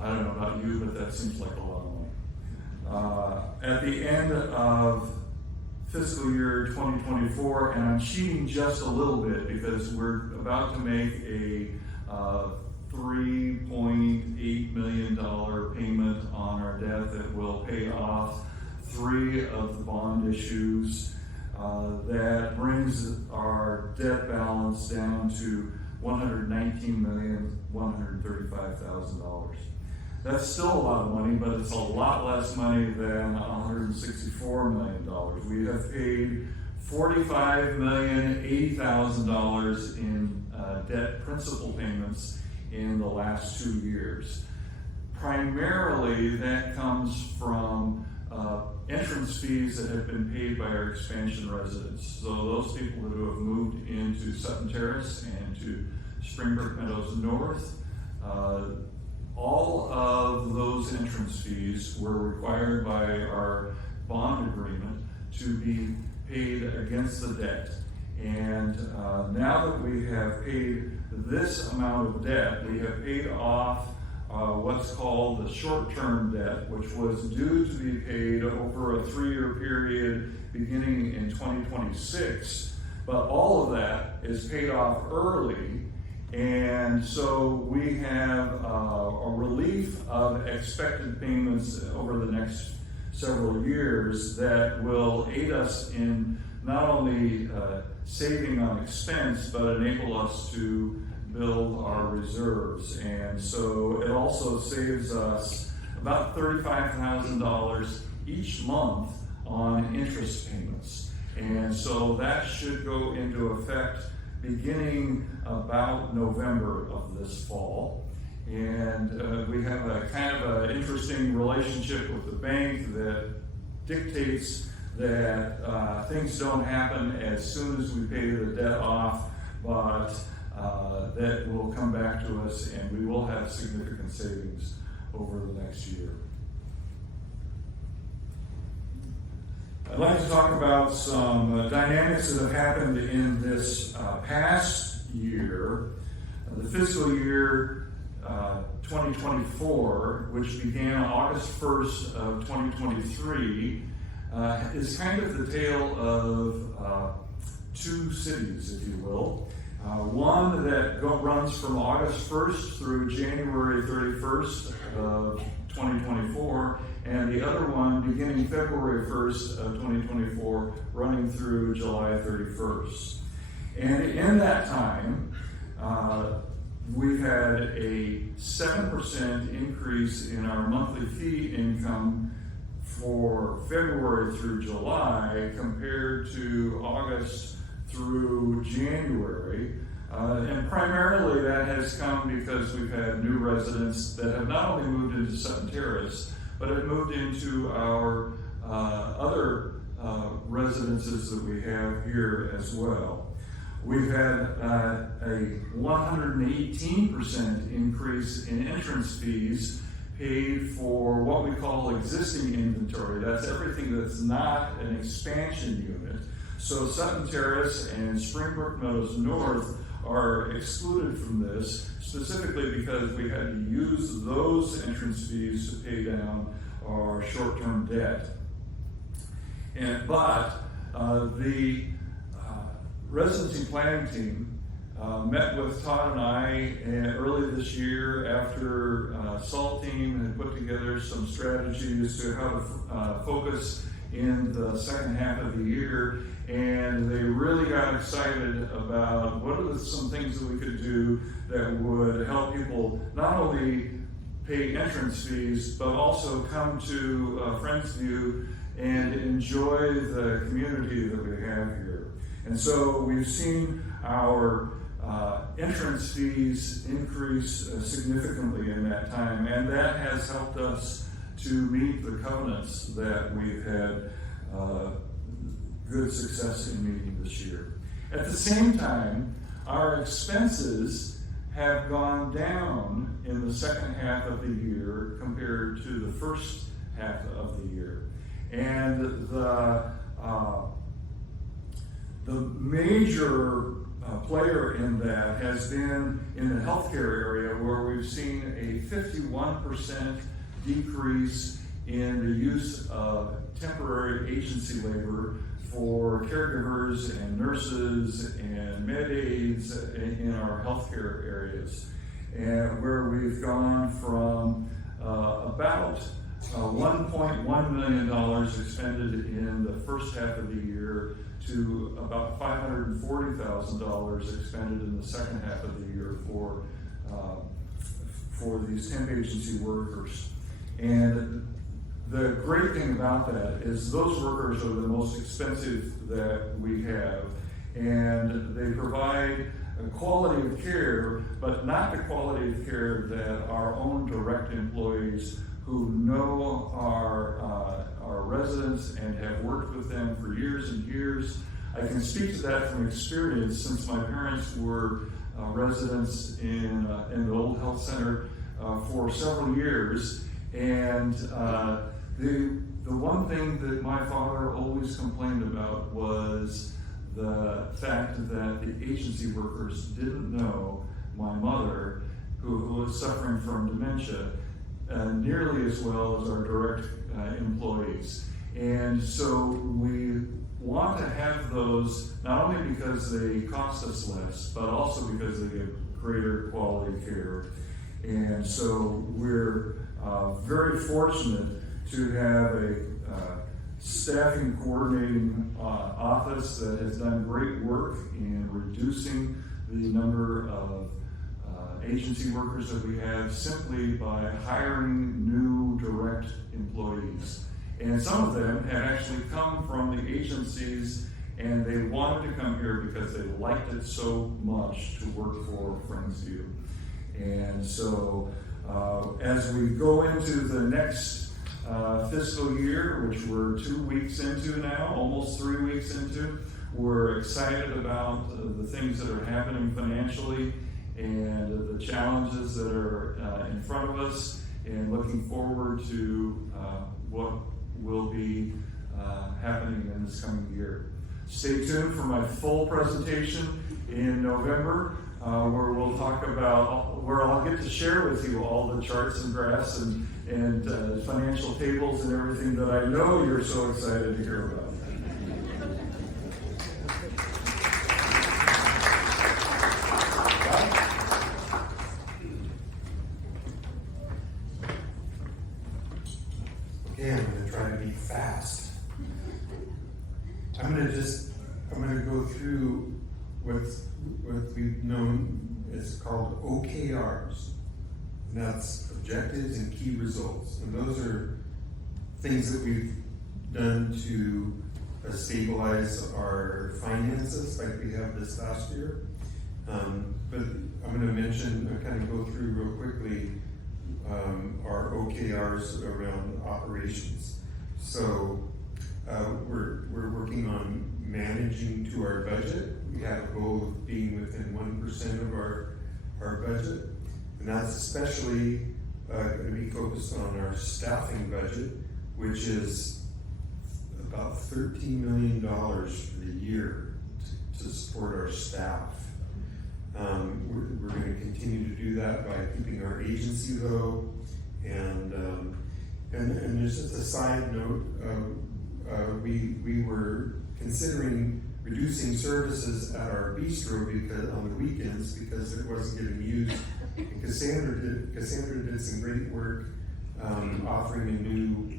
I don't know about you, but that seems like a lot of money. At the end of fiscal year 2024, and I'm cheating just a little bit because we're about to make a $3.8 million payment on our debt that will pay off 3 of the bond issues. That brings our debt balance down to $119,135,000. That's still a lot of money, but it's a lot less money than $164 million. We have paid $45,080,000 in debt principal payments in the last 2 years. Primarily, that comes from entrance fees that have been paid by our expansion residents. So those people who have moved into Sutton Terrace and to Springbrook Meadows North, all of those entrance fees were required by our bond agreement to be paid against the debt. And now that we have paid this amount of debt, we have paid off what's called the short-term debt, which was due to be paid over a 3-year period beginning in 2026. But all of that is paid off early, and so we have a relief of expected payments over the next several years that will aid us in not only saving on expense, but enable us to build our reserves. And so it also saves us about $35,000 each month on interest payments. And so that should go into effect beginning about November of this fall. And we have a kind of an interesting relationship with the bank that dictates that things don't happen as soon as we pay the debt off, but that will come back to us, and we will have significant savings over the next year. I'd like to talk about some dynamics that have happened in this past year. The fiscal year 2024, which began August 1st of 2023, is kind of the tale of two cities, if you will. One that runs from August 1st through January 31st of 2024, and the other one beginning February 1st of 2024, running through July 31st. And in that time, we've had a 7% increase in our monthly fee income for February through July compared to August through January. And primarily that has come because we've had new residents that have not only moved into Sutton Terrace, but have moved into our other residences that we have here as well. We've had a 118% increase in entrance fees paid for what we call existing inventory. That's everything that's not an expansion unit. So Sutton Terrace and Springbrook Meadows North are excluded from this, specifically because we had to use those entrance fees to pay down our short-term debt. But the residency planning team met with Todd and I early this year after SALT team had put together some strategies to how to focus in the second half of the year, and they really got excited about what are some things that we could do that would help people not only pay entrance fees, but also come to Friendsview and enjoy the community that we have here. And so we've seen our entrance fees increase significantly in that time, and that has helped us to meet the covenants that we've had good success in meeting this year. At the same time, our expenses have gone down in the second half of the year compared to the first half of the year. And the major player in that has been in the healthcare area, where we've seen a 51% decrease in the use of temporary agency labor for caregivers and nurses and med aides in our healthcare areas, and where we've gone from about $1.1 million expended in the first half of the year to about $540,000 expended in the second half of the year for these temp agency workers. And the great thing about that is those workers are the most expensive that we have, and they provide a quality of care, but not the quality of care that our own direct employees who know our residents and have worked with them for years and years. I can speak to that from experience, since my parents were residents in the old health center for several years, and The one thing that my father always complained about was the fact that the agency workers didn't know my mother, who was suffering from dementia, nearly as well as our direct employees. And so we want to have those, not only because they cost us less, but also because they give greater quality care. And so we're very fortunate to have a staffing coordinating office that has done great work in reducing the number of agency workers that we have simply by hiring new direct employees. And some of them have actually come from the agencies, and they wanted to come here because they liked it so much to work for Friendsview. And so as we go into the next fiscal year, which we're 2 weeks into now, almost 3 weeks into, we're excited about the things that are happening financially and the challenges that are in front of us, and looking forward to what will be happening in this coming year. Stay tuned for my full presentation in November, where we'll talk about, where I'll get to share with you all the charts and graphs and financial tables and everything that I know you're so excited to hear about. Okay, I'm going to try to be fast. I'm going to go through what we've known is called OKRs. And that's objectives and key results. And those are things that we've done to stabilize our finances like we have this last year. But I'm going to mention, kind of go through real quickly our OKRs around operations. So we're working on managing to our budget. We have a goal of being within 1% of our budget. And that's especially going to be focused on our staffing budget, which is about $13 million for the year to support our staff. We're going to continue to do that by keeping our agency low. And there's just a side note, we were considering reducing services at our bistro because on the weekends because it wasn't getting used. And Cassandra did some great work offering a new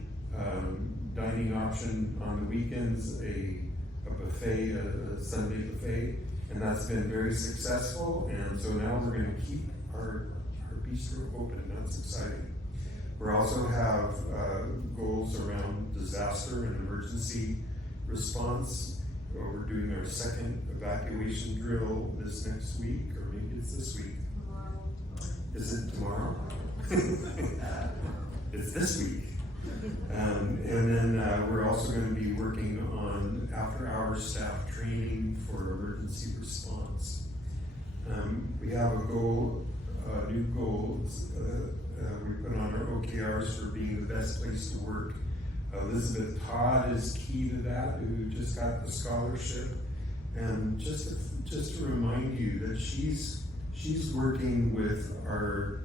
dining option on the weekends, a buffet, a Sunday buffet, and that's been very successful. And so now we're going to keep our bistro open. That's exciting. We also have goals around disaster and emergency response. We're doing our second evacuation drill this next week, or maybe it's this week. Is it tomorrow? It's this week. And then we're also going to be working on after-hours staff training for emergency response. We have a goal, new goals we put on our OKRs for being the best place to work. Elizabeth Todd is key to that, who just got the scholarship. And just to remind you that she's working with our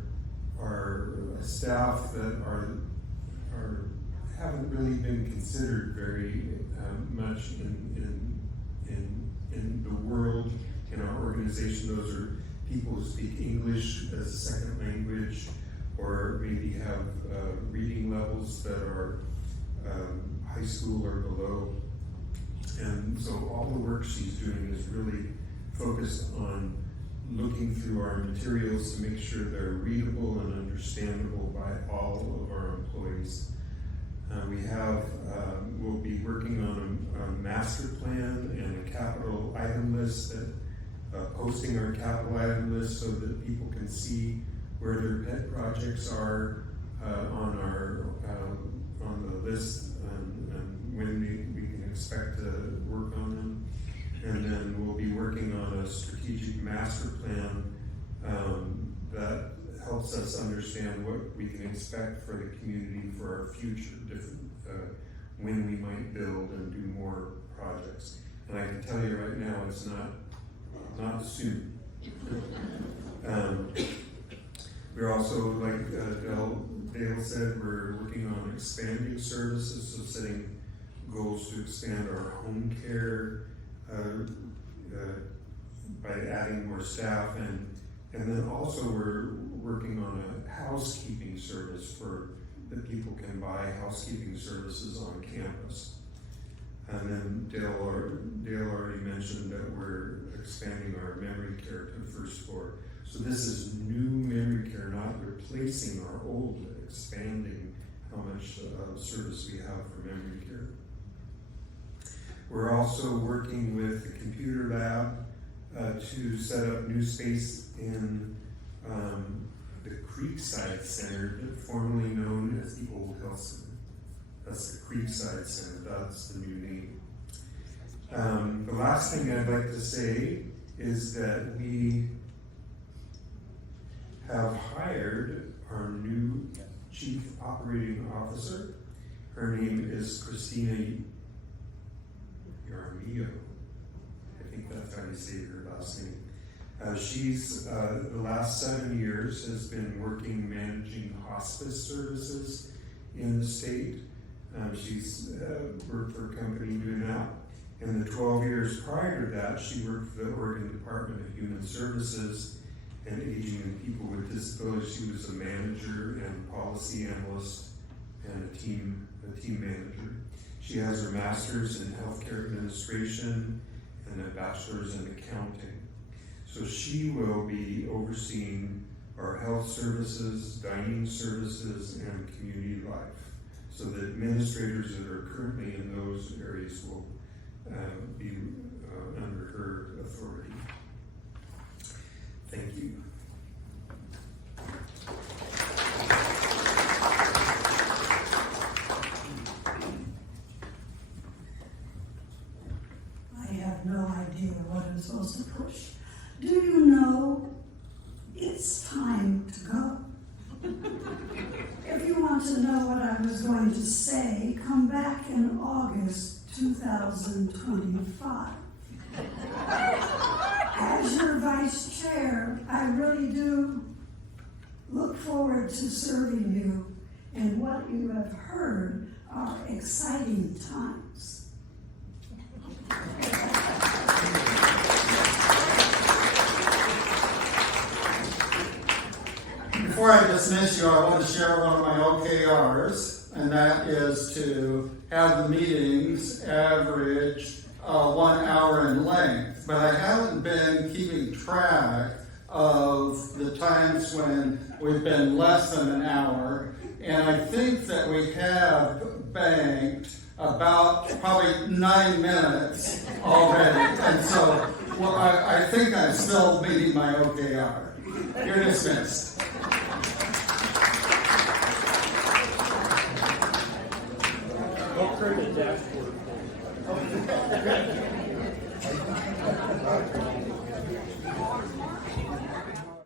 staff that haven't really been considered very much in the world, in our organization. Those are people who speak English as a second language, or maybe have reading levels that are high school or below. And so all the work she's doing is really focused on looking through our materials to make sure they're readable and understandable by all of our employees. We'll be working on a master plan and a capital item list, posting our capital item list so that people can see where their pet projects are on the list and when we can expect to work on them. And then we'll be working on a strategic master plan that helps us understand what we can expect for the community for our future, different, when we might build and do more projects. And I can tell you right now, it's not soon. We're also, like Dale said, we're working on expanding services, so setting goals to expand our home care by adding more staff, and then also we're working on a housekeeping service for that people can buy housekeeping services on campus. And then Dale already mentioned that we're expanding our memory care to the first floor. So this is new memory care, not replacing our old, expanding how much service we have for memory care. We're also working with the computer lab to set up new space in the Creekside Center, formerly known as the Old Health Center. That's the Creekside Center, that's the new name. The last thing I'd like to say is that we have hired our new Chief Operating Officer. Her name is Christina Jaramillo. I think that's how you say her last name. She's, the last 7 years, has been working managing hospice services in the state. She's worked for a company doing that. In the 12 years prior to that, she worked for the Oregon Department of Human Services and Aging and People with Disabilities. She was a manager and policy analyst and a team manager. She has her master's in healthcare administration and a bachelor's in accounting. So she will be overseeing our health services, dining services, and community life. So the administrators that are currently in those areas will be under her authority. Thank you. I have no idea what I'm supposed to push. Do you know it's time to go? If you want to know what I was going to say, come back in August 2025. As your vice chair, I really do look forward to serving you, and what you have heard are exciting times. Before I dismiss you, I want to share one of my OKRs, and that is to have the meetings average 1 hour in length. But I haven't been keeping track of the times when we've been less than an hour, and I think that we have banked about probably 9 minutes already. And so I think I'm still meeting my OKR. You're dismissed. Don't turn the dashboard.